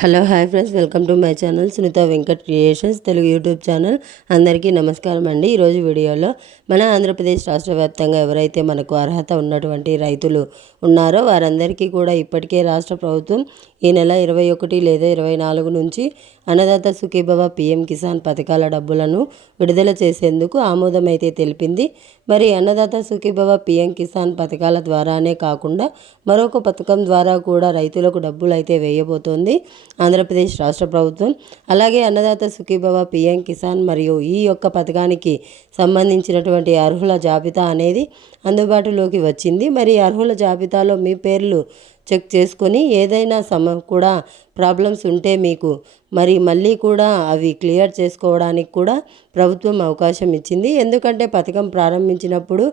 Hello hi friends, welcome to my channel Sunitha Venkat creations Telugu YouTube channel. అందరికీ నమస్కారం అండి. ఈరోజు వీడియోలో మన ఆంధ్రప్రదేశ్ రాష్ట్ర వ్యాప్తంగా ఎవరైతే మనకు అర్హత ఉన్నటువంటి రైతులు ఉన్నారో వారందరికీ కూడా ఇప్పటికే రాష్ట్ర ప్రభుత్వం ఈ నెల 21 లేదా 24 నుంచి అన్నదాత సుఖీభవ పిఎం కిసాన్ పథకాల డబ్బులను విడుదల చేసేందుకు ఆమోదం అయితే తెలిపింది. మరి అన్నదాత సుఖీభవ పిఎం కిసాన్ పథకాల ద్వారానే కాకుండా మరొక పథకం ద్వారా కూడా రైతులకు డబ్బులు అయితే వేయబోతోంది ఆంధ్రప్రదేశ్ రాష్ట్ర ప్రభుత్వం. అలాగే అన్నదాత సుఖీభవ పిఎం కిసాన్ మరియు ఈ యొక్క పథకానికి సంబంధించినటువంటి అర్హుల జాబితా అనేది అందుబాటులోకి వచ్చింది. మరి అర్హుల జాబితాలో మీ పేర్లు చెక్ చేసుకొని ఏదైనా కూడా ప్రాబ్లమ్స్ ఉంటే మీకు మళ్ళీ కూడా అవి క్లియర్ చేసుకోవడానికి కూడా ప్రభుత్వం అవకాశం ఇచ్చింది. ఎందుకంటే పథకం ప్రారంభించినప్పుడు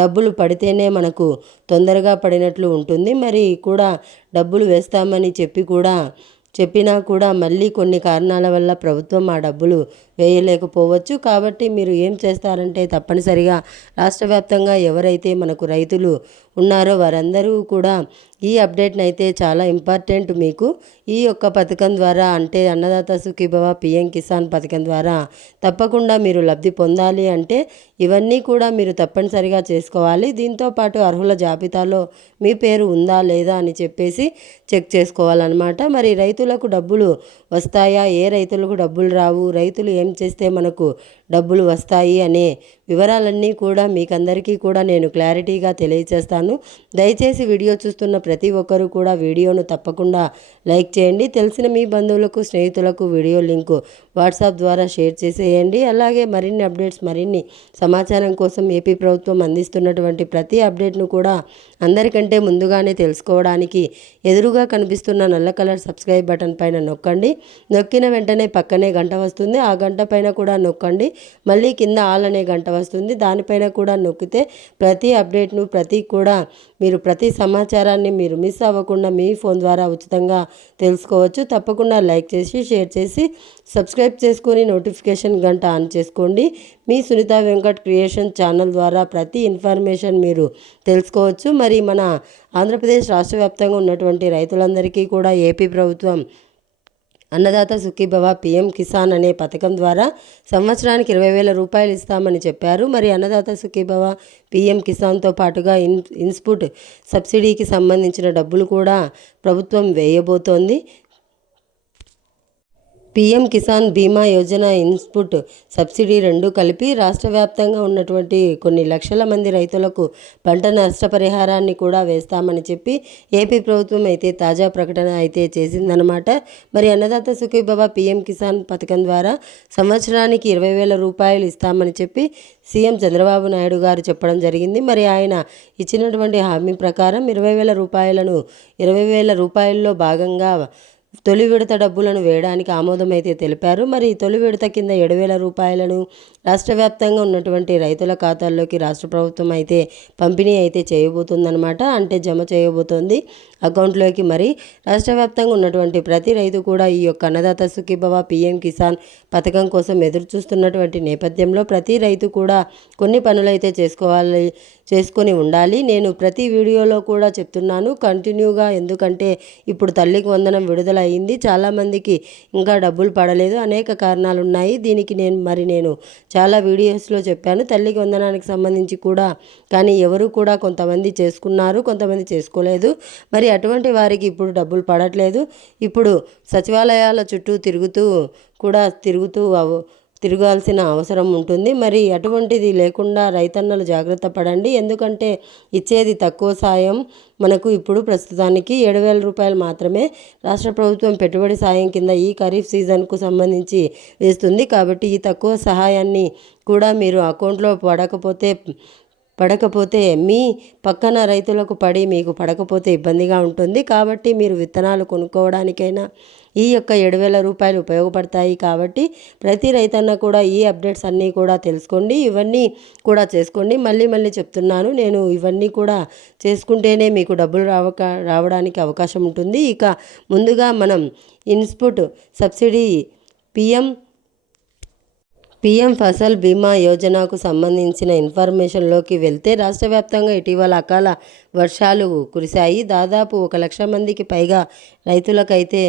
డబ్బులు పడితేనే మనకు తొందరగా పడినట్లు ఉంటుంది. మరి కూడా డబ్బులు వేస్తామని చెప్పినా కూడా మళ్ళీ కొన్ని కారణాల వల్ల ప్రభుత్వం ఆ డబ్బులు వేయలేకపోవచ్చు. కాబట్టి మీరు ఏం చేస్తారంటే తప్పనిసరిగా రాష్ట్ర వ్యాప్తంగా ఎవరైతే మనకు రైతులు ఉన్నారో వారందరూ కూడా ఈ అప్డేట్ని అయితే చాలా ఇంపార్టెంట్. మీకు ఈ యొక్క పథకం ద్వారా అంటే అన్నదాత సుఖీభవ పిఎం కిసాన్ పథకం ద్వారా తప్పకుండా మీరు లబ్ధి పొందాలి అంటే ఇవన్నీ కూడా మీరు తప్పనిసరిగా చేసుకోవాలి. దీంతోపాటు అర్హుల జాబితాలో మీ పేరు ఉందా లేదా అని చెప్పేసి చెక్ చేసుకోవాలన్నమాట. మరి రైతులకు డబ్బులు వస్తాయా, ఏ రైతులకు డబ్బులు రావు, రైతులు ఏం చేస్తే మనకు డబ్బులు వస్తాయి అనే వివరాలన్నీ కూడా మీకందరికీ కూడా నేను క్లారిటీగా తెలియజేస్తాను. దయచేసి వీడియో చూస్తున్న ప్రతి ఒక్కరూ కూడా వీడియోను తప్పకుండా లైక్ చేయండి. తెలిసిన మీ బంధువులకు, స్నేహితులకు వీడియో లింకు వాట్సాప్ ద్వారా షేర్ చేసేయండి. అలాగే మరిన్ని అప్డేట్స్, మరిన్ని సమాచారం కోసం ఏపీ ప్రభుత్వం అందిస్తున్నటువంటి ప్రతి అప్డేట్ను కూడా అందరికంటే ముందుగానే తెలుసుకోవడానికి ఎదురుగా కనిపిస్తున్న నల్ల కలర్ సబ్స్క్రైబ్ బటన్ పైన నొక్కండి. నొక్కిన వెంటనే పక్కనే గంట వస్తుంది, ఆ గంట పైన కూడా నొక్కండి. మళ్ళీ కింద ఆల్ అనే గంట వస్తుంది, దానిపైన కూడా నొక్కితే ప్రతి అప్డేట్ను ప్రతి సమాచారాన్ని మీరు మిస్ అవ్వకుండా మీ ఫోన్ ద్వారా ఉచితంగా తెలుసుకోవచ్చు. తప్పకుండా లైక్ చేసి, షేర్ చేసి, సబ్స్క్రైబ్ చేసుకొని నోటిఫికేషన్ గంట ఆన్ చేసుకోండి. మీ సునీత వెంకట్ క్రియేషన్ ఛానల్ ద్వారా ప్రతి ఇన్ఫర్మేషన్ మీరు తెలుసుకోవచ్చు. మరి మన ఆంధ్రప్రదేశ్ రాష్ట్ర వ్యాప్తంగా ఉన్నటువంటి రైతులందరికీ కూడా ఏపీ ప్రభుత్వం అన్నదాత సుఖీభవ పిఎం కిసాన్ అనే పథకం ద్వారా సంవత్సరానికి 20,000 రూపాయలు ఇస్తామని చెప్పారు. మరి అన్నదాత సుఖీభవ పిఎం కిసాన్తో పాటుగా ఇన్పుట్ సబ్సిడీకి సంబంధించిన డబ్బులు కూడా ప్రభుత్వం వేయబోతోంది. పిఎం కిసాన్ బీమా యోజన, ఇన్పుట్ సబ్సిడీ రెండు కలిపి రాష్ట్ర వ్యాప్తంగా ఉన్నటువంటి కొన్ని లక్షల మంది రైతులకు పంట నష్టపరిహారాన్ని కూడా వేస్తామని చెప్పి ఏపీ ప్రభుత్వం అయితే తాజా ప్రకటన అయితే చేసిందనమాట. మరి అన్నదాత సుఖీభవ పిఎం కిసాన్ పథకం ద్వారా సంవత్సరానికి 20,000 రూపాయలు ఇస్తామని చెప్పి సీఎం చంద్రబాబు నాయుడు గారు చెప్పడం జరిగింది. మరి ఆయన ఇచ్చినటువంటి హామీ ప్రకారం 20,000 రూపాయల్లో భాగంగా తొలి విడత డబ్బులను వేయడానికి ఆమోదం అయితే తెలిపారు. మరి తొలి విడత కింద 7,000 రూపాయలను రాష్ట్ర వ్యాప్తంగా ఉన్నటువంటి రైతుల ఖాతాల్లోకి రాష్ట్ర ప్రభుత్వం అయితే పంపిణీ అయితే చేయబోతుందన్నమాట. అంటే జమ చేయబోతోంది అకౌంట్లోకి. మరి రాష్ట్ర వ్యాప్తంగా ఉన్నటువంటి ప్రతి రైతు కూడా ఈ యొక్క అన్నదాత సుఖీభవ పిఎం కిసాన్ పథకం కోసం ఎదురు చూస్తున్నటువంటి నేపథ్యంలో ప్రతి రైతు కూడా కొన్ని పనులైతే చేసుకొని ఉండాలి. నేను ప్రతి వీడియోలో కూడా చెప్తున్నాను కంటిన్యూగా. ఎందుకంటే ఇప్పుడు తల్లికి వందనం విడుదల అయింది, చాలామందికి ఇంకా డబ్బులు పడలేదు, అనేక కారణాలు ఉన్నాయి. దీనికి నేను చాలా వీడియోస్లో చెప్పాను తల్లికి వందనానికి సంబంధించి కూడా. కానీ ఎవరు కూడా కొంతమంది చేసుకున్నారు, కొంతమంది చేసుకోలేదు. మరి అటువంటి వారికి ఇప్పుడు డబ్బులు పడట్లేదు. ఇప్పుడు సచివాలయాల చుట్టూ తిరగాల్సిన అవసరం ఉంటుంది. మరి అటువంటిది లేకుండా రైతన్నలు జాగ్రత్త పడండి. ఎందుకంటే ఇచ్చేది తక్కువ సాయం మనకు ఇప్పుడు ప్రస్తుతానికి 7,000 రూపాయలు మాత్రమే రాష్ట్ర ప్రభుత్వం పెట్టుబడి సాయం కింద ఈ ఖరీఫ్ సీజన్కు సంబంధించి వేస్తుంది. కాబట్టి ఈ తక్కువ సహాయాన్ని కూడా మీరు అకౌంట్లో పడకపోతే మీ పక్కన రైతులకు పడి మీకు పడకపోతే ఇబ్బందిగా ఉంటుంది. కాబట్టి మీరు విత్తనాలు కొనుక్కోవడానికైనా ఈ యొక్క 7,000 రూపాయలు ఉపయోగపడతాయి. కాబట్టి ప్రతి రైతన్న కూడా ఈ అప్డేట్స్ అన్నీ కూడా తెలుసుకోండి, ఇవన్నీ కూడా చేసుకోండి. మళ్ళీ చెప్తున్నాను, నేను ఇవన్నీ కూడా చేసుకుంటేనే మీకు డబ్బులు రావడానికి అవకాశం ఉంటుంది. ఇక ముందుగా మనం ఇన్పుట్ సబ్సిడీ పిఎం ఫసల్ బీమా యోజనకు సంబంధించిన ఇన్ఫర్మేషన్లోకి వెళ్తే రాష్ట్ర వ్యాప్తంగా ఇటీవల అకాల వర్షాలు కురిశాయి. దాదాపు 1,00,000 మందికి పైగా రైతులకైతే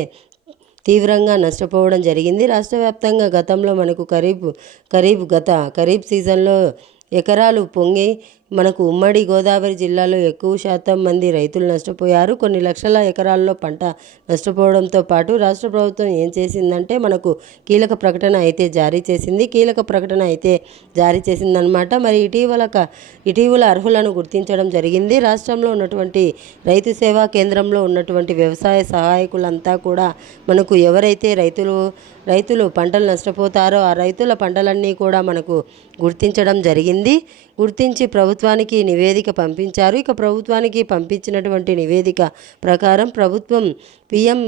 తీవ్రంగా నష్టపోవడం జరిగింది. రాష్ట్ర వ్యాప్తంగా గతంలో మనకు ఖరీఫ్ సీజన్లో ఎకరాలు పొంగి మనకు ఉమ్మడి గోదావరి జిల్లాలో ఎక్కువ శాతం మంది రైతులు నష్టపోయారు. కొన్ని లక్షల ఎకరాల్లో పంట నష్టపోవడంతో పాటు రాష్ట్ర ప్రభుత్వం ఏం చేసిందంటే మనకు కీలక ప్రకటన అయితే జారీ చేసిందనమాట. మరి ఇటీవల అర్హులను గుర్తించడం జరిగింది. రాష్ట్రంలో ఉన్నటువంటి రైతు సేవా కేంద్రంలో ఉన్నటువంటి వ్యవసాయ సహాయకులంతా కూడా మనకు ఎవరైతే రైతులు పంటలు నష్టపోతారో ఆ రైతుల పంటలన్నీ కూడా మనకు గుర్తించడం జరిగింది. గుర్తించి ప్రభుత్వానికి నివేదిక పంపించారు. ఇక ప్రభుత్వానికి పంపించినటువంటి నివేదిక ప్రకారం ప్రభుత్వం పిఎం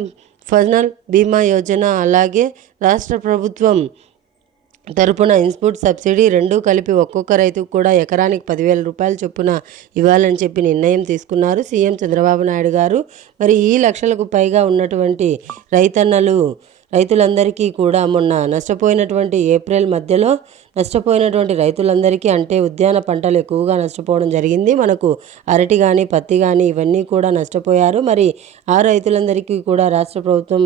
ఫసల్ బీమా యోజన అలాగే రాష్ట్ర ప్రభుత్వం తరపున ఇన్పుట్ సబ్సిడీ రెండూ కలిపి ఒక్కొక్క రైతుకు కూడా ఎకరానికి 10,000 రూపాయల చొప్పున ఇవ్వాలని చెప్పి నిర్ణయం తీసుకున్నారు సీఎం చంద్రబాబు నాయుడు గారు. మరి ఈ లక్షలకు పైగా ఉన్నటువంటి రైతులందరికీ కూడా మొన్న నష్టపోయినటువంటి ఏప్రిల్ మధ్యలో నష్టపోయినటువంటి రైతులందరికీ అంటే ఉద్యాన పంటలు ఎక్కువగా నష్టపోవడం జరిగింది. మనకు అరటి కానీ పత్తి కానీ ఇవన్నీ కూడా నష్టపోయారు. మరి ఆ రైతులందరికీ కూడా రాష్ట్ర ప్రభుత్వం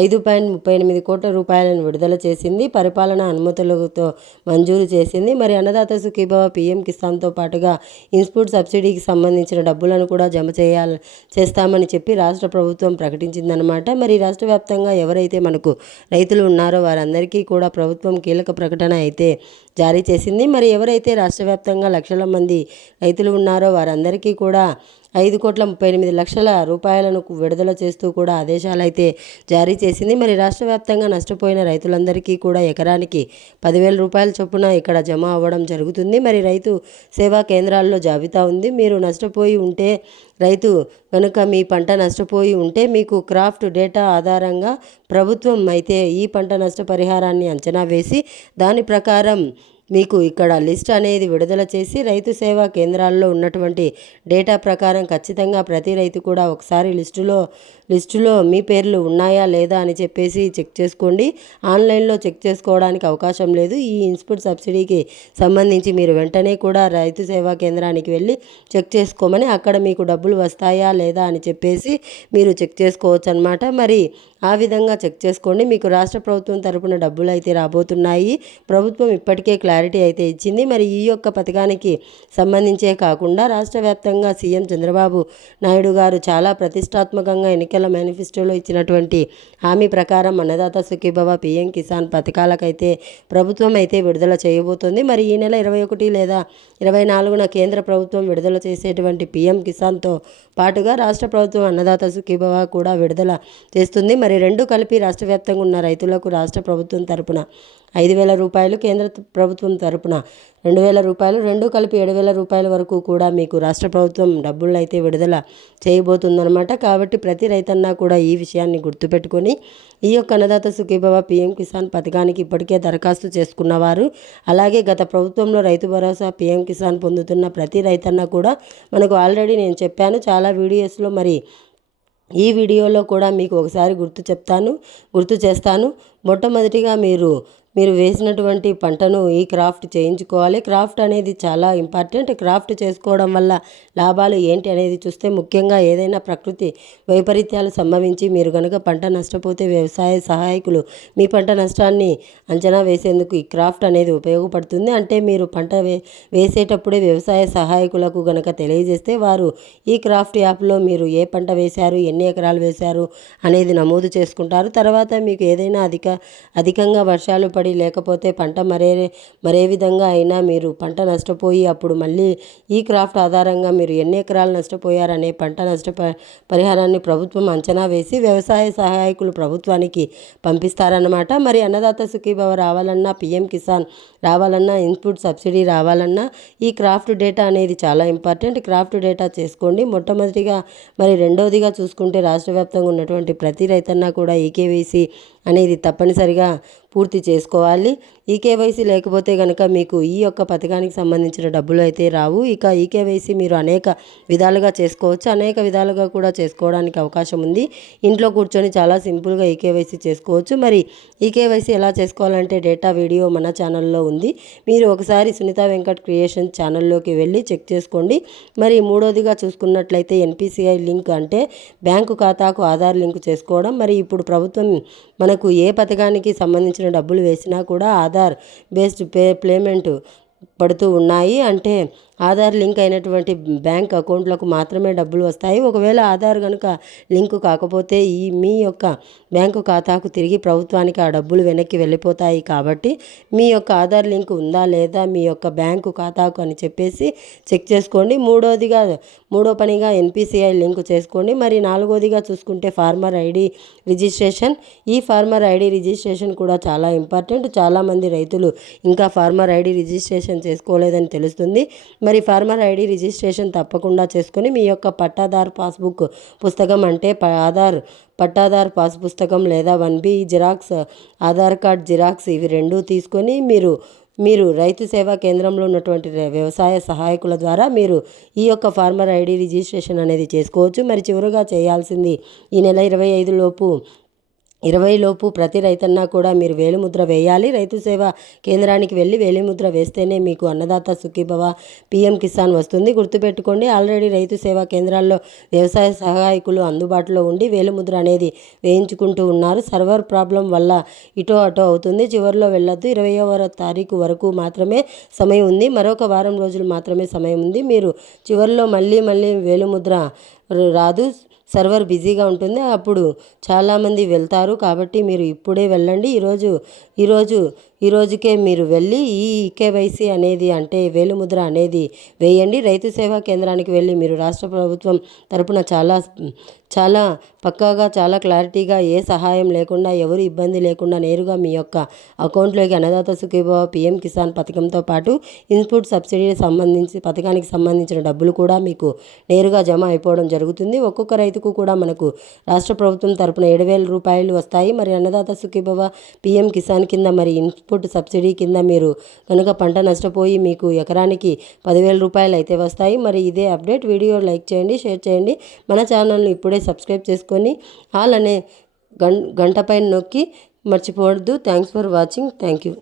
5.38 కోట్ల రూపాయలను విడుదల చేసింది. పరిపాలనా అనుమతులతో మంజూరు చేసింది. మరి అన్నదాత సుఖీభవ పీఎం కిసాన్తో పాటుగా ఇన్పుట్ సబ్సిడీకి సంబంధించిన డబ్బులను కూడా చేస్తామని చెప్పి రాష్ట్ర ప్రభుత్వం ప్రకటించిందనమాట. మరి రాష్ట్ర వ్యాప్తంగా ఎవరైతే మనకు రైతులు ఉన్నారో వారందరికీ కూడా ప్రభుత్వం కీలక ప్రకటన అయితే జారీ చేసింది. మరి ఎవరైతే రాష్ట్ర వ్యాప్తంగా లక్షల మంది రైతులు ఉన్నారో వారందరికీ కూడా 5,38,00,000 రూపాయలను విడుదల చేస్తూ కూడా ఆదేశాలు అయితే జారీ చేసింది. మరి రాష్ట్ర వ్యాప్తంగా నష్టపోయిన రైతులందరికీ కూడా ఎకరానికి 10,000 రూపాయల చొప్పున ఇక్కడ జమ అవ్వడం జరుగుతుంది. మరి రైతు సేవా కేంద్రాల్లో జాబితా ఉంది. మీరు నష్టపోయి ఉంటే రైతు కనుక మీ పంట నష్టపోయి ఉంటే మీకు క్రాఫ్ట్ డేటా ఆధారంగా ప్రభుత్వం అయితే ఈ పంట నష్టపరిహారాన్ని అంచనా వేసి దాని ప్రకారం మీకు ఇక్కడ లిస్ట్ అనేది విడుదల చేసి రైతు సేవా కేంద్రాల్లో ఉన్నటువంటి డేటా ప్రకారం ఖచ్చితంగా ప్రతి రైతు కూడా ఒకసారి లిస్టులో మీ పేర్లు ఉన్నాయా లేదా అని చెప్పేసి చెక్ చేసుకోండి. ఆన్లైన్లో చెక్ చేసుకోవడానికి అవకాశం లేదు. ఈ ఇన్పుట్ సబ్సిడీకి సంబంధించి మీరు వెంటనే కూడా రైతు సేవా కేంద్రానికి వెళ్ళి చెక్ చేసుకోమని అక్కడ మీకు డబ్బులు వస్తాయా లేదా అని చెప్పేసి మీరు చెక్ చేసుకోవచ్చు అన్నమాట. మరి ఆ విధంగా చెక్ చేసుకోండి. మీకు రాష్ట్ర ప్రభుత్వం తరపున డబ్బులు అయితే రాబోతున్నాయి. ప్రభుత్వం ఇప్పటికే క్లారిటీ అయితే ఇచ్చింది. మరి ఈ యొక్క పథకానికి సంబంధించే కాకుండా రాష్ట్ర వ్యాప్తంగా సీఎం చంద్రబాబు నాయుడు గారు చాలా ప్రతిష్టాత్మకంగా ఎన్నికల మేనిఫెస్టోలో ఇచ్చినటువంటి హామీ ప్రకారం అన్నదాత సుఖీభవ పీఎం కిసాన్ పథకాలకైతే ప్రభుత్వం అయితే విడుదల చేయబోతోంది. మరి ఈ నెల 21 లేదా 24న కేంద్ర ప్రభుత్వం విడుదల చేసేటువంటి పీఎం కిసాన్తో పాటుగా రాష్ట్ర ప్రభుత్వం అన్నదాత సుఖీభవ కూడా విడుదల చేస్తుంది. మరి రెండు కలిపి రాష్ట్ర వ్యాప్తంగా ఉన్న రైతులకు రాష్ట్ర ప్రభుత్వం తరపున 5,000 రూపాయలు, కేంద్ర ప్రభుత్వం తరపున 2,000 రూపాయలు, రెండు కలిపి 7,000 రూపాయల వరకు కూడా మీకు రాష్ట్ర ప్రభుత్వం డబ్బులను అయితే విడుదల చేయబోతుందన్నమాట. కాబట్టి ప్రతి రైతన్నా కూడా ఈ విషయాన్ని గుర్తుపెట్టుకొని ఈ యొక్క అన్నదాత సుఖీభవ పీఎం కిసాన్ పథకానికి ఇప్పటికే దరఖాస్తు చేసుకున్నవారు, అలాగే గత ప్రభుత్వంలో రైతు భరోసా పీఎం కిసాన్ పొందుతున్న ప్రతి రైతన్నా కూడా మనకు ఆల్రెడీ నేను చెప్పాను చాలా వీడియోస్లో. మరి ఈ వీడియోలో కూడా మీకు ఒకసారి గుర్తు చేస్తాను. మొట్టమొదటిగా మీరు వేసినటువంటి పంటను ఈ క్రాఫ్ట్ చేయించుకోవాలి. క్రాఫ్ట్ అనేది చాలా ఇంపార్టెంట్. క్రాఫ్ట్ చేసుకోవడం వల్ల లాభాలు ఏంటి అనేది చూస్తే ముఖ్యంగా ఏదైనా ప్రకృతి వైపరీత్యాలు సంభవించి మీరు కనుక పంట నష్టపోతే వ్యవసాయ సహాయకులు మీ పంట నష్టాన్ని అంచనా వేసేందుకు ఈ క్రాఫ్ట్ అనేది ఉపయోగపడుతుంది. అంటే మీరు పంట వేసేటప్పుడే వ్యవసాయ సహాయకులకు కనుక తెలియజేస్తే వారు ఈ క్రాఫ్ట్ యాప్లో మీరు ఏ పంట వేశారు, ఎన్ని ఎకరాలు వేశారు అనేది నమోదు చేసుకుంటారు. తర్వాత మీకు ఏదైనా అధికంగా వర్షాలు పడి లేకపోతే పంట మరే విధంగా అయినా మీరు పంట నష్టపోయి అప్పుడు మళ్ళీ ఈ క్రాఫ్ట్ ఆధారంగా మీరు ఎన్ని ఎకరాలు నష్టపోయారనే పంట పరిహారాన్ని ప్రభుత్వం అంచనా వేసి వ్యవసాయ సహాయకులు ప్రభుత్వానికి పంపిస్తారన్నమాట. మరి అన్నదాత సుఖీభవ రావాలన్నా, పీఎం కిసాన్ రావాలన్నా, ఇన్పుట్ సబ్సిడీ రావాలన్నా ఈ క్రాఫ్ట్ డేటా అనేది చాలా ఇంపార్టెంట్. క్రాఫ్ట్ డేటా చేసుకోండి మొట్టమొదటిగా. మరి రెండవదిగా చూసుకుంటే రాష్ట్ర వ్యాప్తంగా ఉన్నటువంటి ప్రతి రైతన్నా కూడా ఈకేవైసీ అనేది తప్పనిసరిగా పూర్తి చేసుకోవాలి. ఈకేవైసీ లేకపోతే కనుక మీకు ఈ యొక్క పథకానికి సంబంధించిన డబ్బులు అయితే రావు. ఇక ఈకేవైసీ మీరు అనేక విధాలుగా చేసుకోవచ్చు, అనేక విధాలుగా కూడా చేసుకోవడానికి అవకాశం ఉంది. ఇంట్లో కూర్చొని చాలా సింపుల్గా ఈకేవైసీ చేసుకోవచ్చు. మరి ఈకేవైసీ ఎలా చేసుకోవాలంటే డేటా వీడియో మన ఛానల్లో ఉంది. మీరు ఒకసారి సునీత వెంకట్ క్రియేషన్స్ ఛానల్లోకి వెళ్ళి చెక్ చేసుకోండి. మరి మూడోదిగా చూసుకున్నట్లయితే ఎన్పిసిఐ లింక్ అంటే బ్యాంకు ఖాతాకు ఆధార్ లింక్ చేసుకోవడం. మరి ఇప్పుడు ప్రభుత్వం మనకు ఏ పథకానికి సంబంధించిన డబ్బులు వేసినా కూడా ఆధార్ బేస్డ్ పేమెంట్ పడుతూ ఉన్నాయి. అంటే ఆధార్ లింక్ అయినటువంటి బ్యాంక్ అకౌంట్లకు మాత్రమే డబ్బులు వస్తాయి. ఒకవేళ ఆధార్ కనుక లింకు కాకపోతే మీ యొక్క బ్యాంకు ఖాతాకు తిరిగి ప్రభుత్వానికి ఆ డబ్బులు వెనక్కి వెళ్ళిపోతాయి. కాబట్టి మీ యొక్క ఆధార్ లింక్ ఉందా లేదా మీ యొక్క బ్యాంకు ఖాతాకు అని చెప్పేసి చెక్ చేసుకోండి. మూడో పనిగా ఎన్పిసిఐ లింక్ చేసుకోండి. మరి నాలుగోదిగా చూసుకుంటే ఫార్మర్ ఐడి రిజిస్ట్రేషన్. ఈ ఫార్మర్ ఐడి రిజిస్ట్రేషన్ కూడా చాలా ఇంపార్టెంట్. చాలామంది రైతులు ఇంకా ఫార్మర్ ఐడి రిజిస్ట్రేషన్ చేసుకోలేదని తెలుస్తుంది. మరి ఫార్మర్ ఐడి రిజిస్ట్రేషన్ తప్పకుండా చేసుకొని మీ యొక్క పట్టాదార్ పాస్బుక్ పుస్తకం అంటే పట్టాదార్ పాస్ పుస్తకం లేదా 1B xerox, Aadhaar card xerox ఇవి రెండు తీసుకొని మీరు రైతు సేవా కేంద్రంలో ఉన్నటువంటి వ్యవసాయ సహాయకుల ద్వారా మీరు ఈ యొక్క ఫార్మర్ ఐడి రిజిస్ట్రేషన్ అనేది చేసుకోవచ్చు. మరి చివరిగా చేయాల్సింది ఈ నెల 20 లోపు ప్రతి రైతన్నా కూడా మీరు వేలిముద్ర వేయాలి. రైతు సేవా కేంద్రానికి వెళ్ళి వేలిముద్ర వేస్తేనే మీకు అన్నదాత సుఖీభవ PM కిసాన్ వస్తుంది. గుర్తుపెట్టుకోండి, ఆల్రెడీ రైతు సేవా కేంద్రాల్లో వ్యవసాయ సహాయకులు అందుబాటులో ఉండి వేలిముద్ర అనేది వేయించుకుంటూ ఉన్నారు. సర్వర్ ప్రాబ్లం వల్ల ఇటో అటో అవుతుంది. చివరిలో వెళ్ళొద్దు. 20వ తారీఖు వరకు మాత్రమే సమయం ఉంది. మరొక వారం రోజులు మాత్రమే సమయం ఉంది. మీరు చివరిలో మళ్ళీ వేలిముద్ర రాదు, సర్వర్ బిజీగా ఉంటుంది, అప్పుడు చాలామంది వెళ్తారు. కాబట్టి మీరు ఇప్పుడే వెళ్ళండి. ఈ రోజుకే మీరు వెళ్ళి ఈ ఈకేవైసీ అనేది అంటే వేలిముద్ర అనేది వేయండి. రైతు సేవా కేంద్రానికి వెళ్ళి మీరు రాష్ట్ర ప్రభుత్వం తరపున చాలా పక్కాగా చాలా క్లారిటీగా ఏ సహాయం లేకుండా ఎవరు ఇబ్బంది లేకుండా నేరుగా మీ యొక్క అకౌంట్లోకి అన్నదాత సుఖీభవ PM కిసాన్ పథకంతో పాటు ఇన్పుట్ సబ్సిడీ పథకానికి సంబంధించిన డబ్బులు కూడా మీకు నేరుగా జమ అయిపోవడం జరుగుతుంది. ఒక్కొక్క రైతుకు కూడా మనకు రాష్ట్ర ప్రభుత్వం తరపున 7,000 రూపాయలు వస్తాయి. మరి అన్నదాత సుఖీభవ PM కిసాన్ కింద మరి ఇన్పుట్ సబ్సిడీ కింద మీరు కనుక పంట నష్టపోయి మీకు ఎకరానికి 10,000 రూపాయలు అయితే వస్తాయి. మరి ఇదే అప్డేట్. వీడియో లైక్ చేయండి, షేర్ చేయండి. మన ఛానల్ని ఇప్పుడే సబ్స్క్రైబ్ చేసుకొని ఆల్ అనే గంట పైన నొక్కి మర్చిపోవద్దు. Thanks for watching. Thank you.